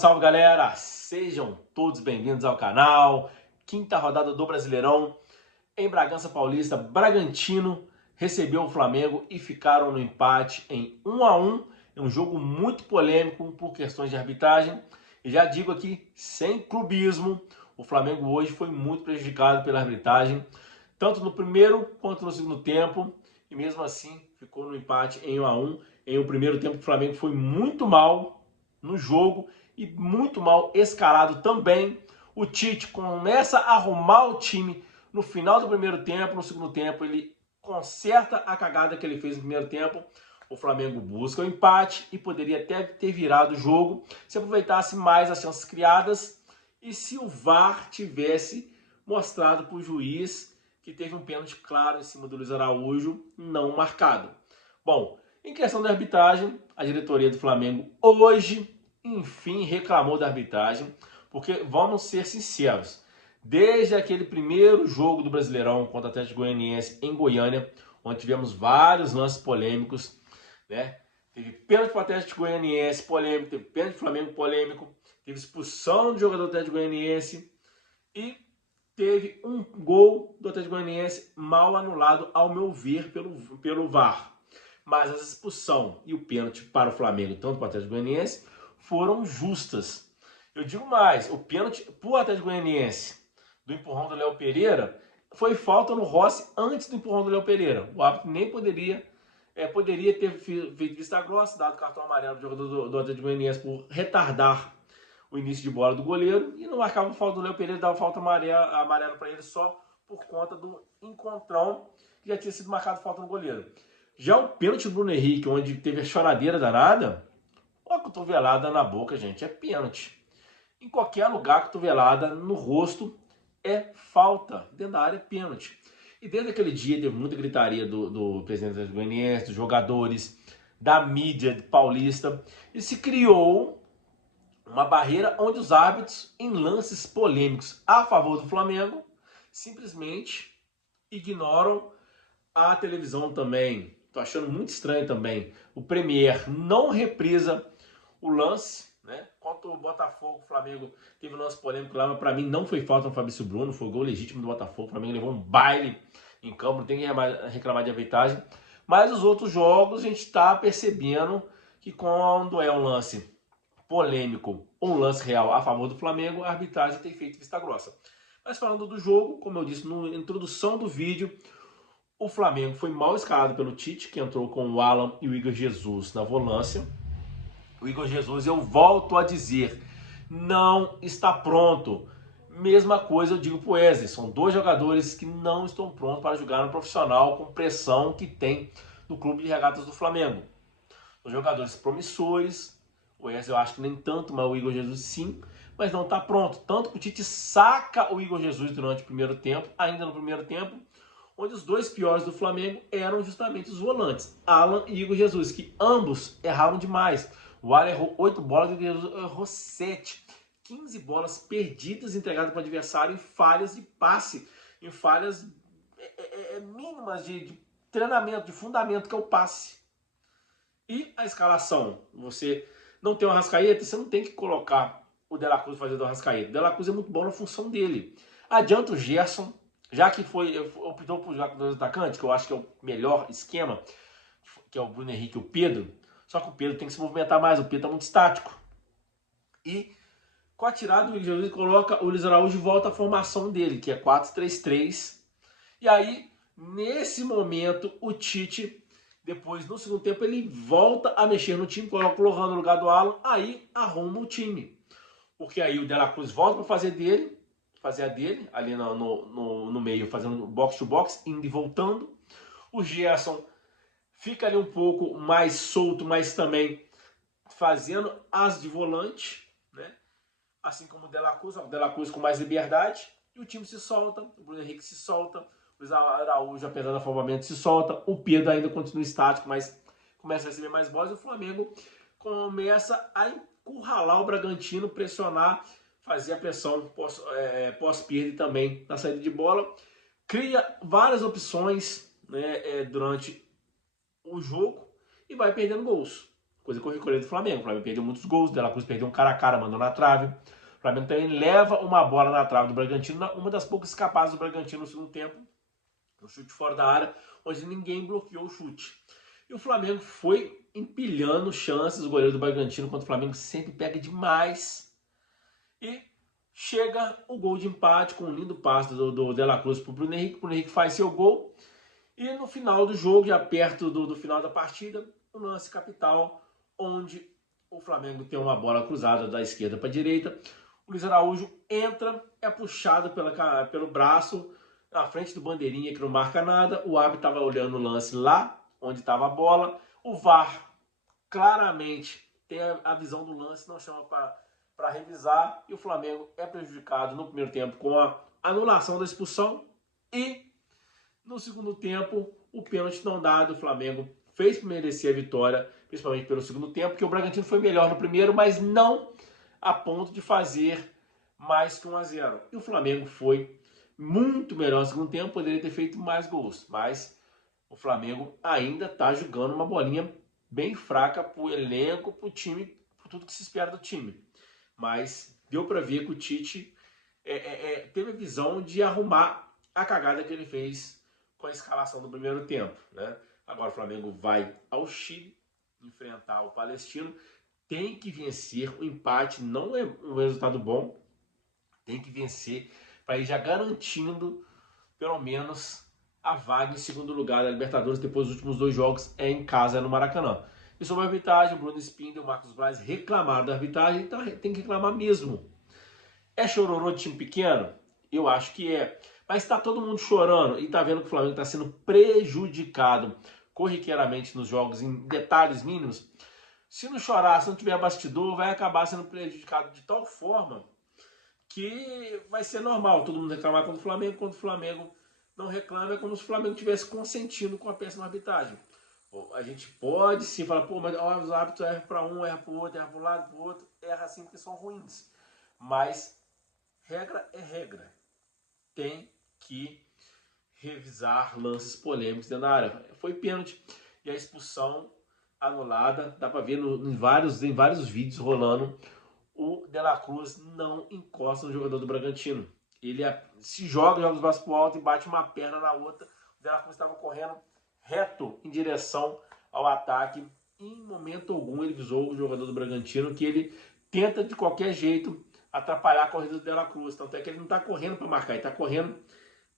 salve galera! Sejam todos bem-vindos ao canal. Quinta rodada do Brasileirão em Bragança Paulista. Bragantino recebeu o Flamengo e ficaram no empate em 1 a 1. É um jogo muito polêmico por questões de arbitragem. E já digo aqui, sem clubismo, o Flamengo hoje foi muito prejudicado pela arbitragem, tanto no primeiro quanto no segundo tempo. E mesmo assim ficou no empate em 1 a 1. Em o primeiro tempo o Flamengo foi muito mal no jogo e muito mal escalado também. O Tite começa a arrumar o time no final do primeiro tempo. No segundo tempo ele conserta a cagada que ele fez no primeiro tempo. O Flamengo busca o empate e poderia até ter virado o jogo se aproveitasse mais as chances criadas e se o VAR tivesse mostrado para o juiz que teve um pênalti claro em cima do Luiz Araújo, não marcado. Bom, em questão da arbitragem, a diretoria do Flamengo hoje, enfim, reclamou da arbitragem, porque vamos ser sinceros, desde aquele primeiro jogo do Brasileirão contra o Atlético Goianiense em Goiânia, onde tivemos vários lances polêmicos, né? Teve pênalti para o Atlético Goianiense polêmico, teve pênalti do Flamengo polêmico, teve expulsão do jogador do Atlético Goianiense e teve um gol do Atlético Goianiense mal anulado, ao meu ver, pelo VAR. Mas a expulsão e o pênalti para o Flamengo, tanto para o Atlético Goianiense, foram justas. Eu digo mais, o pênalti para o Atlético Goianiense do empurrão do Léo Pereira foi falta no Rossi antes do empurrão do Léo Pereira. O árbitro nem poderia ter feito vista grossa, dado cartão amarelo do jogador do Atlético Goianiense por retardar o início de bola do goleiro, e não marcava falta do Léo Pereira, dava falta amarela para ele só por conta do encontrão que já tinha sido marcado falta no goleiro. Já o pênalti do Bruno Henrique, onde teve a choradeira danada, ó, a cotovelada na boca, gente, é pênalti. Em qualquer lugar, cotovelada no rosto é falta, dentro da área é pênalti. E desde aquele dia teve muita gritaria do presidente do Goianiense, dos jogadores, da mídia paulista, e se criou uma barreira onde os árbitros, em lances polêmicos a favor do Flamengo, simplesmente ignoram a televisão também. Tô achando muito estranho também. O Premier não reprisa o lance, né? Contra o Botafogo, o Flamengo teve um lance polêmico lá, mas para mim não foi falta no Fabrício Bruno, foi gol legítimo do Botafogo. O Flamengo levou um baile em campo, não tem que reclamar de arbitragem. Mas os outros jogos a gente está percebendo que quando é um lance polêmico ou um lance real a favor do Flamengo, a arbitragem tem feito vista grossa. Mas falando do jogo, como eu disse na introdução do vídeo, o Flamengo foi mal escalado pelo Tite, que entrou com o Alan e o Igor Jesus na volância. O Igor Jesus, eu volto a dizer, não está pronto. Mesma coisa eu digo para o Wesley, são dois jogadores que não estão prontos para jogar no profissional com pressão que tem no clube de regatas do Flamengo. São jogadores promissores, o Wesley eu acho que nem tanto, mas o Igor Jesus sim, mas não está pronto. Tanto que o Tite saca o Igor Jesus durante o primeiro tempo, ainda no primeiro tempo, onde os dois piores do Flamengo eram justamente os volantes, Alan e Igor Jesus, que ambos erraram demais. O Alan errou 8 bolas e o Igor Jesus errou 7. 15 bolas perdidas, entregadas para o adversário em falhas de passe, em falhas mínimas de treinamento, de fundamento, que é o passe. E a escalação, você não tem o Arrascaeta, você não tem que colocar o De La Cruz fazer do Arrascaeta. O De La Cruz é muito bom na função dele. Adianta o Gerson, já que optou por jogar com dois atacantes, que eu acho que é o melhor esquema, que é o Bruno Henrique e o Pedro. Só que o Pedro tem que se movimentar mais, o Pedro está muito estático. E com a tirada do Igor Jesus, coloca o Luiz Araújo de volta à formação dele, que é 4-3-3. E aí, nesse momento, o Tite, depois no segundo tempo, ele volta a mexer no time, coloca o Lohan no lugar do Alan, aí arruma o time. Porque aí o De La Cruz volta para fazer a dele, ali no meio, fazendo box to box, indo e voltando. O Gerson fica ali um pouco mais solto, mas também fazendo as de volante, né? Assim como o De La Cruz com mais liberdade, e o time se solta, o Bruno Henrique se solta, o Luiz Araújo, apesar do afobamento, se solta, o Pedro ainda continua estático, mas começa a receber mais bolas, e o Flamengo começa a encurralar o Bragantino, pressionar, fazer a pressão pós-perda também na saída de bola, cria várias opções, né, durante o jogo e vai perdendo gols. coisa corriqueira do Flamengo. O Flamengo perdeu muitos gols, o De La Cruz perdeu um cara a cara, mandou na trave. O Flamengo também leva uma bola na trave do Bragantino, uma das poucas escapadas do Bragantino no segundo tempo, um chute fora da área, onde ninguém bloqueou o chute. E o Flamengo foi empilhando chances, o goleiro do Bragantino contra o Flamengo sempre pega demais. E chega o gol de empate com um lindo passe do De La Cruz para o Bruno Henrique. O Bruno Henrique faz seu gol. E no final do jogo, já perto do final da partida, um lance capital, onde o Flamengo tem uma bola cruzada da esquerda para a direita. O Luiz Araújo entra, é puxado pelo braço, na frente do bandeirinha que não marca nada. O árbitro estava olhando o lance lá, onde estava a bola. O VAR claramente tem a visão do lance, não chama para revisar. E o Flamengo é prejudicado no primeiro tempo com a anulação da expulsão. E no segundo tempo, o pênalti não dado, o Flamengo fez por merecer a vitória, principalmente pelo segundo tempo, porque o Bragantino foi melhor no primeiro, mas não a ponto de fazer mais que 1-0. E o Flamengo foi muito melhor no segundo tempo, poderia ter feito mais gols, mas o Flamengo ainda está jogando uma bolinha bem fraca para o elenco, para o time, por tudo que se espera do time. Mas deu para ver que o Tite teve a visão de arrumar a cagada que ele fez com a escalação do primeiro tempo, né? Agora o Flamengo vai ao Chile enfrentar o Palestino, tem que vencer, o empate não é um resultado bom, tem que vencer para ir já garantindo pelo menos a vaga em segundo lugar da Libertadores. Depois dos últimos 2 jogos é em casa, no Maracanã. E sobre a arbitragem, o Bruno Spindel e o Marcos Braz reclamaram da arbitragem, então tem que reclamar mesmo. É chororô de time pequeno? Eu acho que é. Mas está todo mundo chorando e está vendo que o Flamengo está sendo prejudicado corriqueiramente nos jogos em detalhes mínimos. Se não chorar, se não tiver bastidor, vai acabar sendo prejudicado de tal forma que vai ser normal todo mundo reclamar contra o Flamengo. Quando o Flamengo não reclama, é como se o Flamengo estivesse consentindo com a péssima arbitragem. A gente pode sim falar, pô, mas os árbitros erram para um, erram para o outro, erram para um lado, para o outro, erram assim porque são ruins. Mas regra é regra. Tem que revisar lances polêmicos dentro da área. Foi pênalti e a expulsão anulada, dá para ver em vários vídeos rolando. O De La Cruz não encosta no jogador do Bragantino. Ele se joga os braços pro alto e bate uma perna na outra. O De La Cruz estava correndo reto em direção ao ataque. Em momento algum ele visou o jogador do Bragantino, que ele tenta de qualquer jeito atrapalhar a corrida do De La Cruz. Tanto é que ele não está correndo para marcar, ele está correndo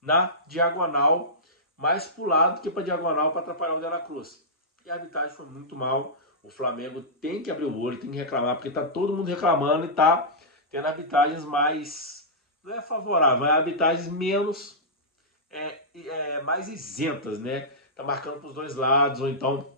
na diagonal, mais para o lado do que para a diagonal para atrapalhar o De La Cruz. E a arbitragem foi muito mal. O Flamengo tem que abrir o olho, tem que reclamar, porque está todo mundo reclamando e está tendo arbitragens mais, não é favorável, é arbitragens menos, mais isentas, né? Está marcando para os dois lados, ou então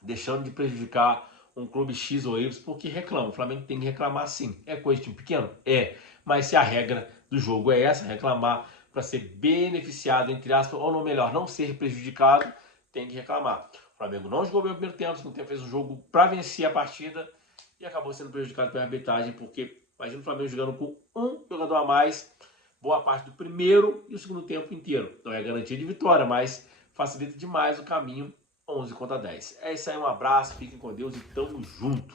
deixando de prejudicar um clube X ou Y, porque reclama. O Flamengo tem que reclamar sim. É coisa de time pequeno? É. Mas se a regra do jogo é essa, reclamar para ser beneficiado, entre aspas, ou não, melhor, não ser prejudicado, tem que reclamar. O Flamengo não jogou bem o primeiro tempo, o segundo tempo fez um jogo para vencer a partida e acabou sendo prejudicado pela arbitragem, porque imagina o Flamengo jogando com um jogador a mais, boa parte do primeiro e o segundo tempo inteiro. Não é garantia de vitória, mas facilita demais o caminho 11 contra 10. É isso aí, um abraço, fiquem com Deus e tamo junto.